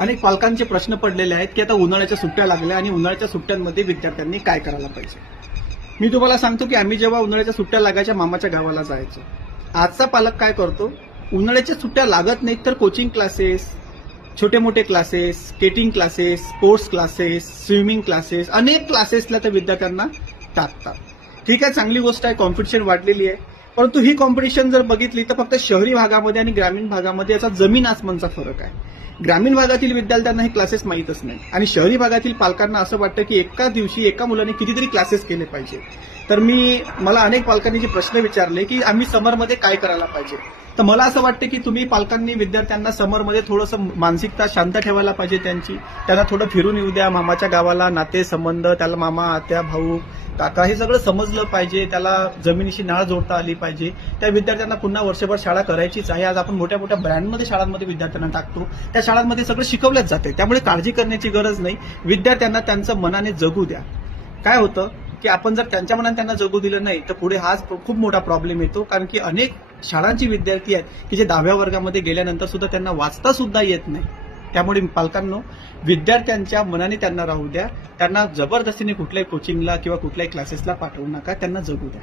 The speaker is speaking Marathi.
अनेक पालकांचे प्रश्न पडलेले आहेत की आता उन्हाळ्याच्या सुट्ट्या लागल्या आणि उन्हाळ्याच्या सुट्ट्यांमध्ये विद्यार्थ्यांनी काय करायला पाहिजे. मी तुम्हाला सांगतो की आम्ही जेव्हा उन्हाळ्याच्या सुट्ट्या लागायच्या मामाच्या गावाला जायचो. आजचा पालक काय करतो, उन्हाळ्याच्या सुट्ट्या लागत नाहीत तर कोचिंग क्लासेस, छोटे मोठे classes, skating classes, sports classes, swimming classes, अनेक क्लासेसला त्या विद्यार्थ्यांना टाकतात. ठीक आहे, चांगली गोष्ट आहे, कॉम्पिटिशन वाढलेली आहे. परंतु ही कॉम्पिटिशन जर बघितली तर फक्त शहरी भागामध्ये आणि ग्रामीण भागामध्ये याचा जमीन आसमानचा फरक आहे. ग्रामीण भागातील विद्यार्थ्यांना हे क्लासेस माहीतच नाही आणि शहरी भागातील पालकांना असं वाटतं की एका दिवशी एका मुलाने कितीतरी क्लासेस केले पाहिजे. तर मला अनेक पालकांनी जे प्रश्न विचारले की आम्ही समरमध्ये काय करायला पाहिजे, तर मला असं वाटतं की तुम्ही पालकांनी विद्यार्थ्यांना समरमध्ये थोडंसं मानसिकता शांत ठेवायला पाहिजे त्यांची. त्यांना थोडं फिरून येऊ द्या मामाच्या गावाला, नाते संबंध, त्याला मामा, आत्या, भाऊ, काका हे सगळं समजलं पाहिजे. त्याला जमिनीशी नाळ जोडता आली पाहिजे. त्या विद्यार्थ्यांना पुन्हा वर्षभर शाळा करायचीच आहे. आज आपण मोठ्या मोठ्या ब्रँडमध्ये शाळांमध्ये विद्यार्थ्यांना टाकतो, त्या शाळांमध्ये सगळं शिकवलंच जाते. त्यामुळे काळजी करण्याची गरज नाही. विद्यार्थ्यांना त्यांचं मनाने जगू द्या. काय होतं की आपण जर त्यांच्या मनाने त्यांना जगू दिलं नाही तर पुढे हाच खूप मोठा प्रॉब्लेम येतो. कारण की अनेक शाळांची विद्यार्थी आहेत की जे 10व्या वर्गामध्ये गेल्यानंतर सुद्धा त्यांना वाचता सुद्धा येत नाही. त्यामुळे पालकांनो, विद्यार्थ्यांच्या मनाने त्यांना राहू द्या. त्यांना जबरदस्तीने कुठल्याही कोचिंगला किंवा कुठल्याही क्लासेसला पाठवू नका. त्यांना जगू द्या.